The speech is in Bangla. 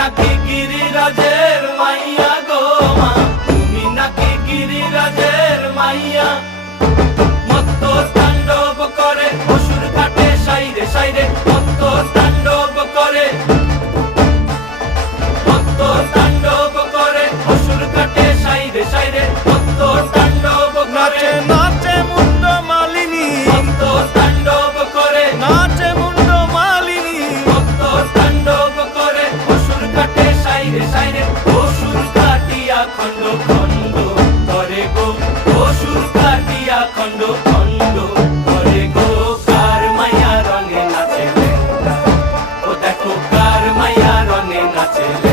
নাকি গিরিরাজের মাইয়া গো মা, তুমি নাকি গিরিরাজের মাইয়া। মত্ত তাণ্ডব করে অসুর কাটে সাইরে সাইরে, মত্ত তাণ্ডব করে, মত্ত তাণ্ডব করে অসুর কাটে সাইরে সাইরে, মত্ত তাণ্ডব করে। নাচে মুন্ড মালিনী, মত্ত তাণ্ডব করে, নাচে মুন্ড মালিনী, মত্ত তাণ্ডব করে অসুর কাটে সাইরে সাইরে, অসুর কাটিয়া খণ্ড খণ্ড করে গো, অসুর কাটিয়া খণ্ড খণ্ড করে গো। কার মায়া রঙে নাচে লেঙ্গা, ও দেখো কার মায়া রঙে নাচে লেঙ্গা।